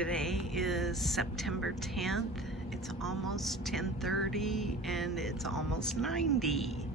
Today is September 10th. It's almost 10:30 and it's almost 90.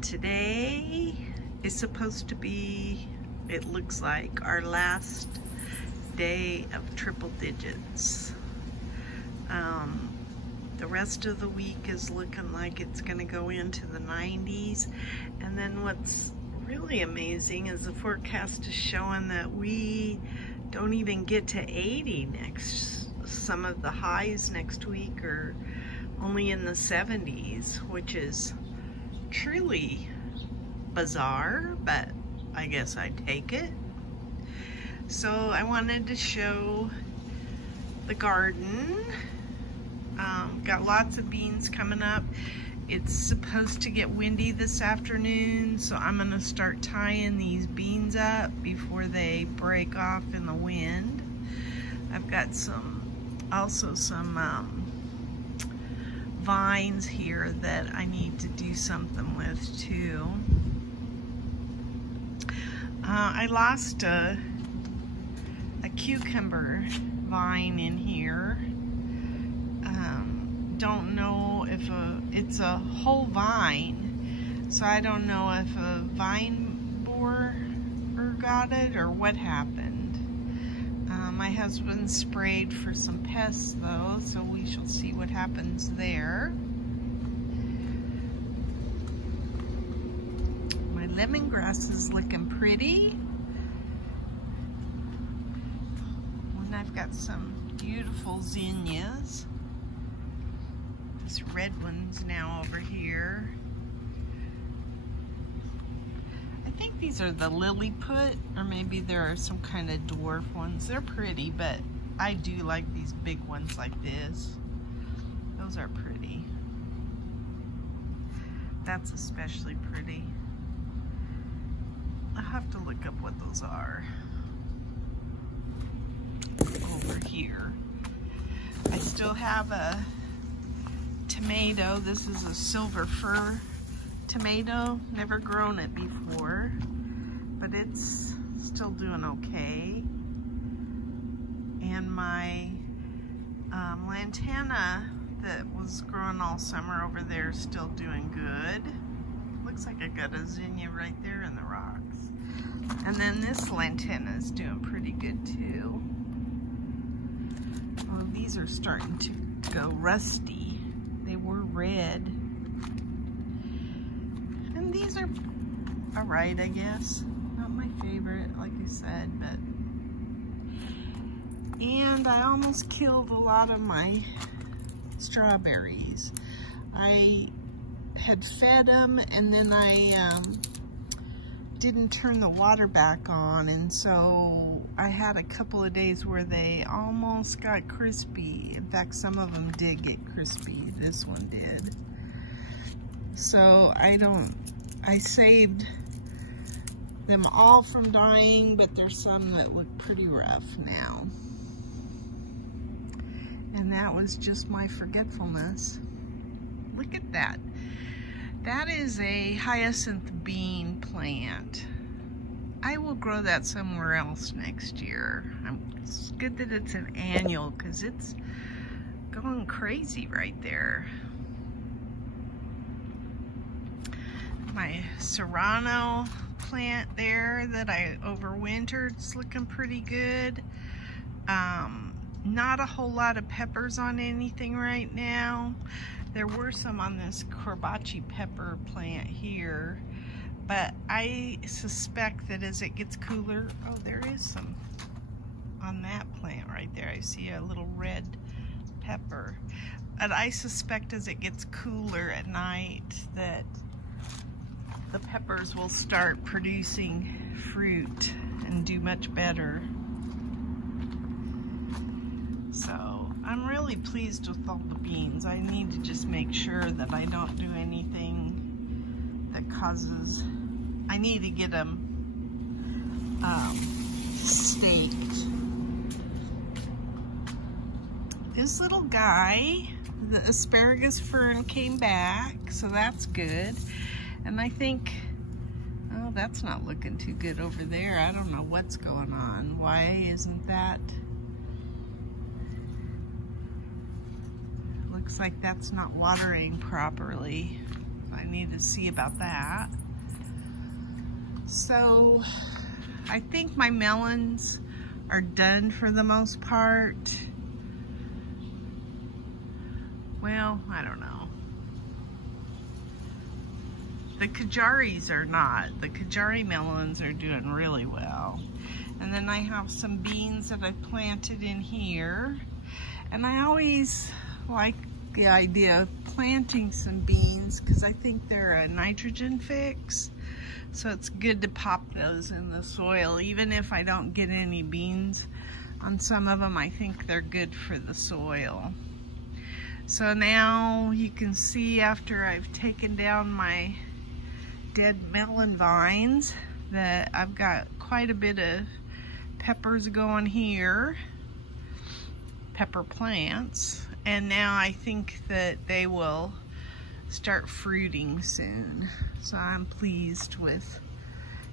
Today is supposed to be, it looks like, our last day of triple digits. The rest of the week is looking like it's going to go into the 90s. And then what's really amazing is the forecast is showing that we don't even get to 80 next. Some of the highs next week are only in the 70s, which is truly bizarre, but I guess I'd take it. So I wanted to show the garden. Got lots of beans coming up. It's supposed to get windy this afternoon, so I'm gonna start tying these beans up before they break off in the wind. I've got also some vines here that I need to do something with too. I lost a cucumber vine in here. Don't know if it's a whole vine, so I don't know if a vine borer got it or what happened. My husband sprayed for some pests though, so we shall see what happens there. My lemongrass is looking pretty. And I've got some beautiful zinnias. This red one's now over here. I think these are the Lilliput, or maybe there are some kind of dwarf ones. They're pretty, but I do like these big ones like this. Those are pretty. That's especially pretty. I'll have to look up what those are. Over here. I still have a tomato. This is a silver fir tomato. Never grown it before, but it's still doing okay. And my lantana that was growing all summer over there is still doing good. Looks like I got a zinnia right there in the rocks. And then this lantana is doing pretty good too. Oh, these are starting to go rusty. They were red. And these are alright, I guess. Not my favorite, like I said, but... And I almost killed a lot of my strawberries. I had fed them, and then I didn't turn the water back on, and so I had a couple of days where they almost got crispy. In fact, some of them did get crispy. This one did. So I saved them all from dying, but there's some that look pretty rough now. And that was just my forgetfulness. Look at that. That is a hyacinth bean plant. I will grow that somewhere else next year. It's good that it's an annual because it's going crazy right there. My serrano plant there that I overwintered is looking pretty good. Not a whole lot of peppers on anything right now. There were some on this corbachi pepper plant here, but I suspect that as it gets cooler, oh, there is some on that plant right there. I see a little red pepper. But I suspect as it gets cooler at night that the peppers will start producing fruit and do much better. So I'm really pleased with all the beans. I need to just make sure that I don't do anything that causes, I need to get them staked. This little guy, the asparagus fern came back, so that's good. And I think, oh, that's not looking too good over there. I don't know what's going on. Why isn't that looks like that's not watering properly. I need to see about that. So I think my melons are done for the most part. Well, I don't know. The Kajaris are not. The Kajari melons are doing really well. And then I have some beans that I planted in here. And I always like the idea of planting some beans because I think they're a nitrogen fix. So it's good to pop those in the soil. Even if I don't get any beans on some of them, I think they're good for the soil. So now you can see after I've taken down my dead melon vines that I've got quite a bit of peppers going here, pepper plants, and now I think that they will start fruiting soon. So I'm pleased with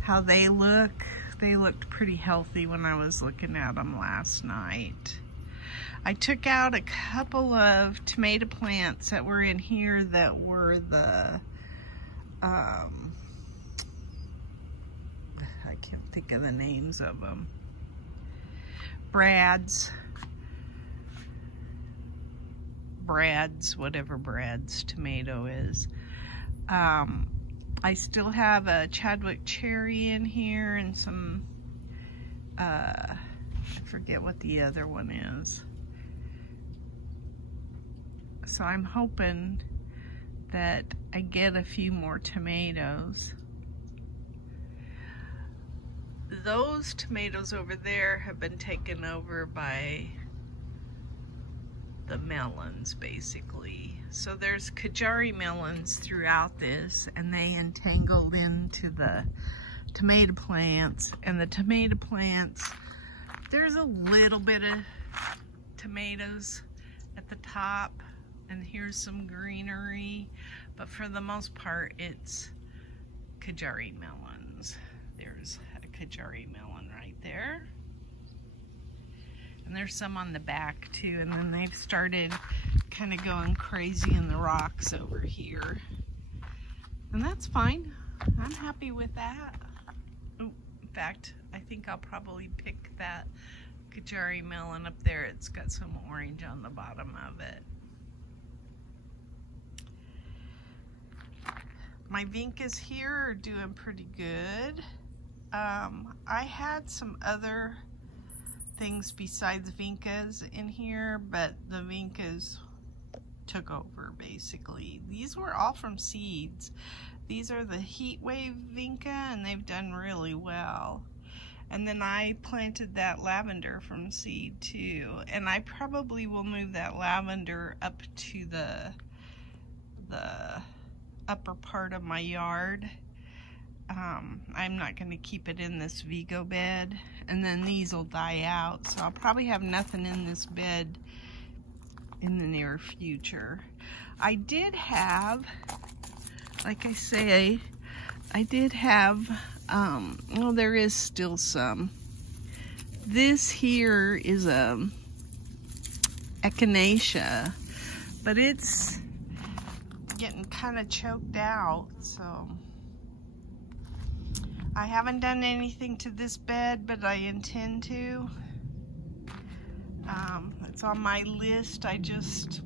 how they look. They looked pretty healthy when I was looking at them last night. I took out a couple of tomato plants that were in here that were the, I can't think of the names of them. Brad's, whatever Brad's tomato is. I still have a Chadwick cherry in here and some, I forget what the other one is. So I'm hoping that I get a few more tomatoes. Those tomatoes over there have been taken over by the melons, basically. So there's Kajari melons throughout this, and they entangled into the tomato plants. And the tomato plants, there's a little bit of tomatoes at the top, and here's some greenery, but for the most part, it's Kajari melons. There's a Kajari melon right there. And there's some on the back too, and then they've started kind of going crazy in the rocks over here. And that's fine. I'm happy with that. Oh, in fact, I think I'll probably pick that Kajari melon up there. It's got some orange on the bottom of it. My vincas here are doing pretty good. I had some other things besides vincas in here, but the vincas took over basically. These were all from seeds. These are the heat wave vinca, and they've done really well. And then I planted that lavender from seed too, and I probably will move that lavender up to the upper part of my yard. I'm not going to keep it in this Vego bed, and then these will die out, so I'll probably have nothing in this bed in the near future. I did have, like I say, I did have, well, there is still some. This here is a echinacea, but it's getting kind of choked out, so I haven't done anything to this bed, but I intend to. It's on my list.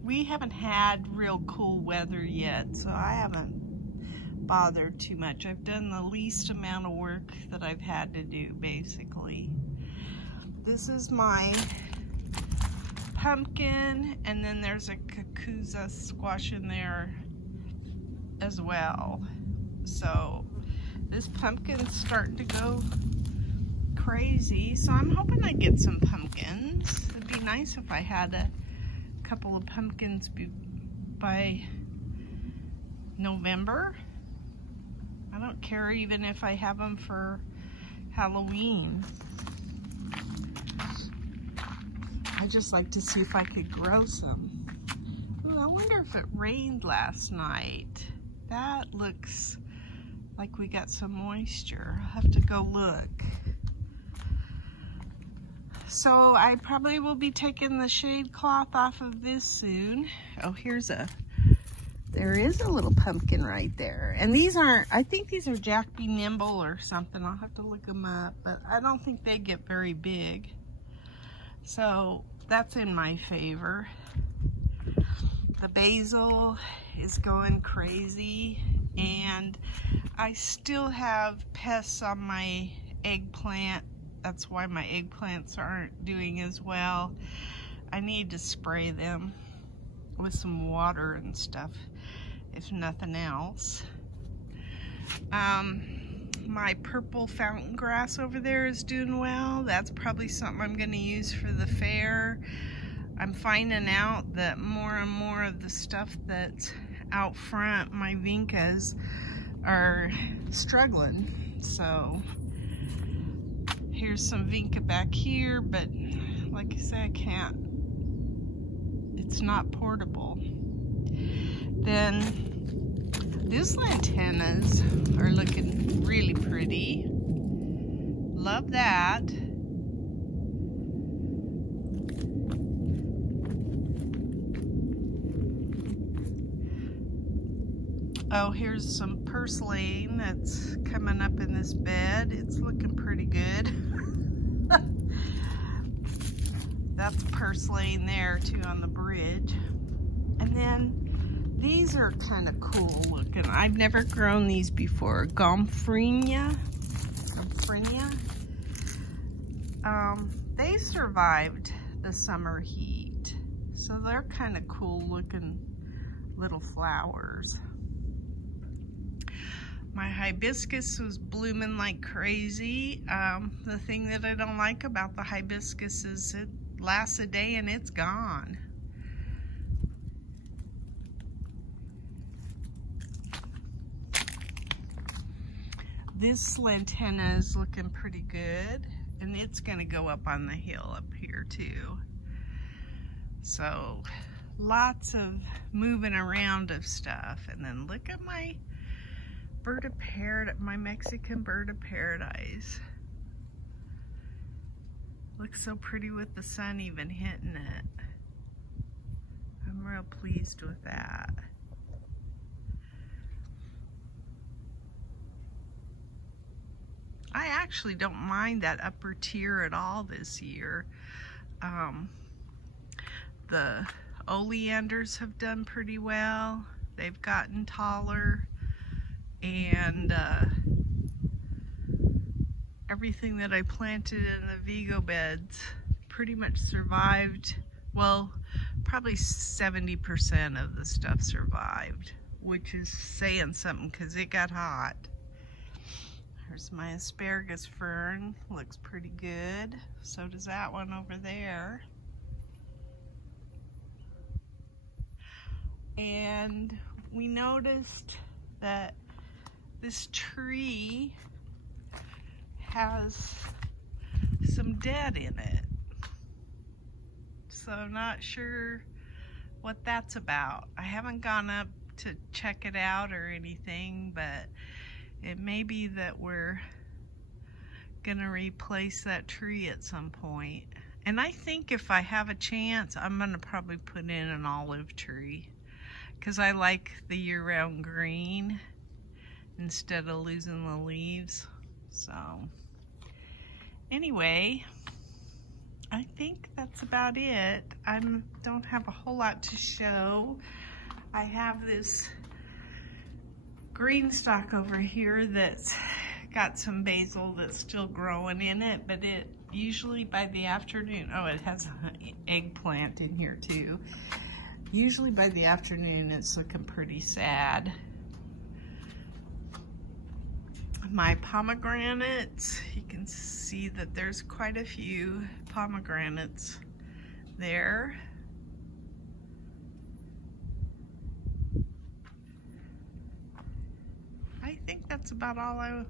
We haven't had real cool weather yet, so I haven't bothered too much. I've done the least amount of work that I've had to do, basically. This is my pumpkin, and then there's a Kakuza squash in there as well. So this pumpkin's starting to go crazy, so I'm hoping I get some pumpkins. It'd be nice if I had a couple of pumpkins by November. I don't care even if I have them for Halloween. I just like to see if I could grow some. Ooh, I wonder if it rained last night. That looks like we got some moisture. I'll have to go look. So I probably will be taking the shade cloth off of this soon. Oh, there is a little pumpkin right there. And these aren't, I think these are Jack Be Nimble or something. I'll have to look them up, but I don't think they get very big. So that's in my favor. The basil is going crazy, and I still have pests on my eggplant. That's why my eggplants aren't doing as well. I need to spray them with some water and stuff, if nothing else. My purple fountain grass over there is doing well. That's probably something I'm going to use for the fair. I'm finding out that more and more of the stuff that's out front, my vincas, are struggling. So here's some vinca back here, but like I said, I can't. It's not portable. Then these lantanas are looking really pretty. Love that. Oh, here's some purslane that's coming up in this bed. It's looking pretty good. That's purslane there too on the bridge. And then these are kind of cool looking. I've never grown these before. Gomphrenia. They survived the summer heat. So they're kind of cool looking little flowers. My hibiscus was blooming like crazy. The thing that I don't like about the hibiscus is it lasts a day and it's gone. This lantana is looking pretty good, and it's gonna go up on the hill up here too. So lots of moving around of stuff. And then look at my bird of paradise, my Mexican bird of paradise. Looks so pretty with the sun even hitting it. I'm real pleased with that. I actually don't mind that upper tier at all this year. The oleanders have done pretty well. They've gotten taller, and everything that I planted in the Vego beds pretty much survived. Well, probably 70% of the stuff survived, which is saying something because it got hot. There's my asparagus fern, looks pretty good. So does that one over there. And we noticed that this tree has some dead in it. So I'm not sure what that's about. I haven't gone up to check it out or anything, but it may be that we're gonna replace that tree at some point. And I think if I have a chance, I'm gonna probably put in an olive tree, because I like the year-round green instead of losing the leaves. So anyway, I think that's about it. I don't have a whole lot to show. I have this GreenStalk over here that's got some basil that's still growing in it, but it usually by the afternoon, oh, it has an eggplant in here too. Usually by the afternoon it's looking pretty sad. My pomegranates, you can see that there's quite a few pomegranates there. I think that's about all I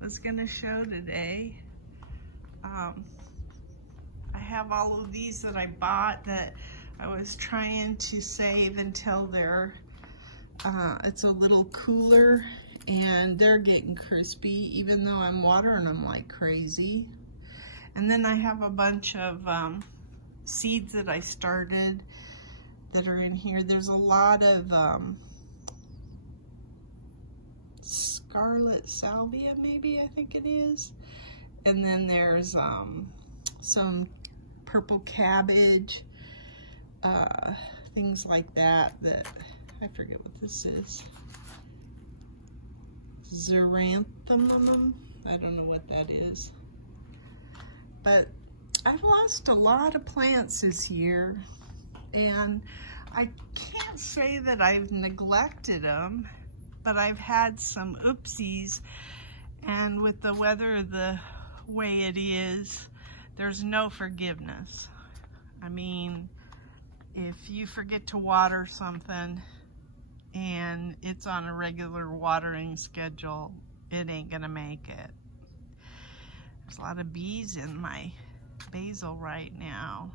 was gonna show today. I have all of these that I bought that I was trying to save until they're, it's a little cooler, and they're getting crispy even though I'm watering them like crazy. And then I have a bunch of seeds that I started that are in here. There's a lot of scarlet salvia, maybe, I think it is. And then there's some purple cabbage, things like that, I forget what this is. Xeranthemum, I don't know what that is. But I've lost a lot of plants this year, and I can't say that I've neglected them, but I've had some oopsies, and with the weather the way it is, there's no forgiveness. I mean, if you forget to water something and it's on a regular watering schedule, it ain't gonna make it. There's a lot of bees in my basil right now.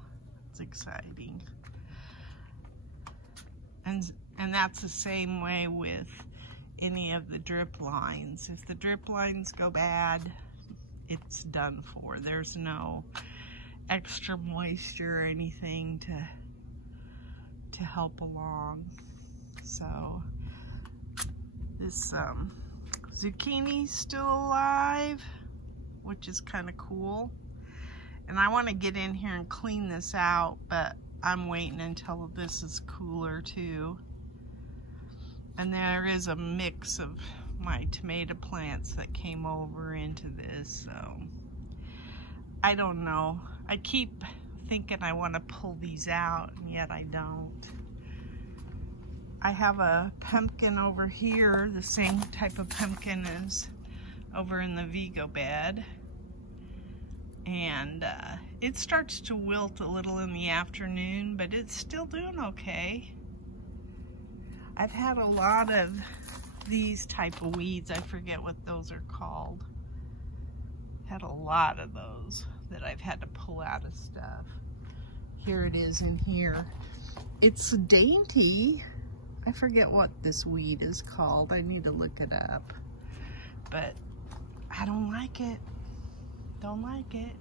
It's exciting. And that's the same way with any of the drip lines. If the drip lines go bad, it's done for. There's no extra moisture or anything to help along. So this zucchini's still alive, which is kind of cool. And I want to get in here and clean this out, but I'm waiting until this is cooler too. And there is a mix of my tomato plants that came over into this, so I don't know. I keep thinking I want to pull these out, and yet I don't. I have a pumpkin over here, the same type of pumpkin as over in the Vego bed. And it starts to wilt a little in the afternoon, but it's still doing okay. I've had a lot of these type of weeds. I forget what those are called. Had a lot of those that I've had to pull out of stuff. Here it is in here. It's dainty. I forget what this weed is called. I need to look it up. But I don't like it. Don't like it.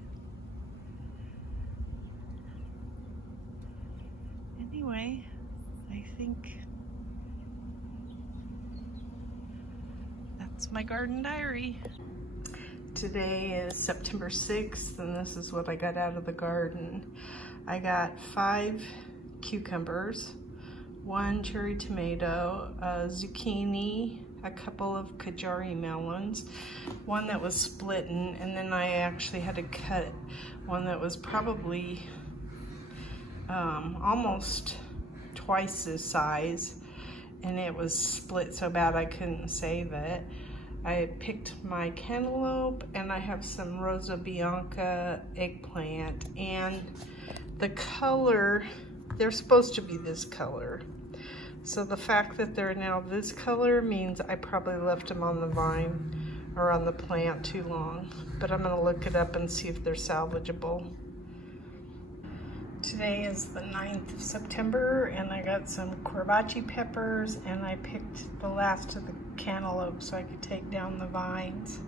Anyway, I think that's my garden diary. Today is September 6th, and this is what I got out of the garden. I got 5 cucumbers, 1 cherry tomato, a zucchini, a couple of Kajari melons, one that was splitting, and then I actually had to cut one that was probably almost twice this size, and it was split so bad I couldn't save it. I picked my cantaloupe, and I have some Rosa Bianca eggplant, and the color, they're supposed to be this color. So the fact that they're now this color means I probably left them on the vine or on the plant too long. But I'm gonna look it up and see if they're salvageable. Today is the 9th of September, and I got some corbachi peppers, and I picked the last of the cantaloupe so I could take down the vines.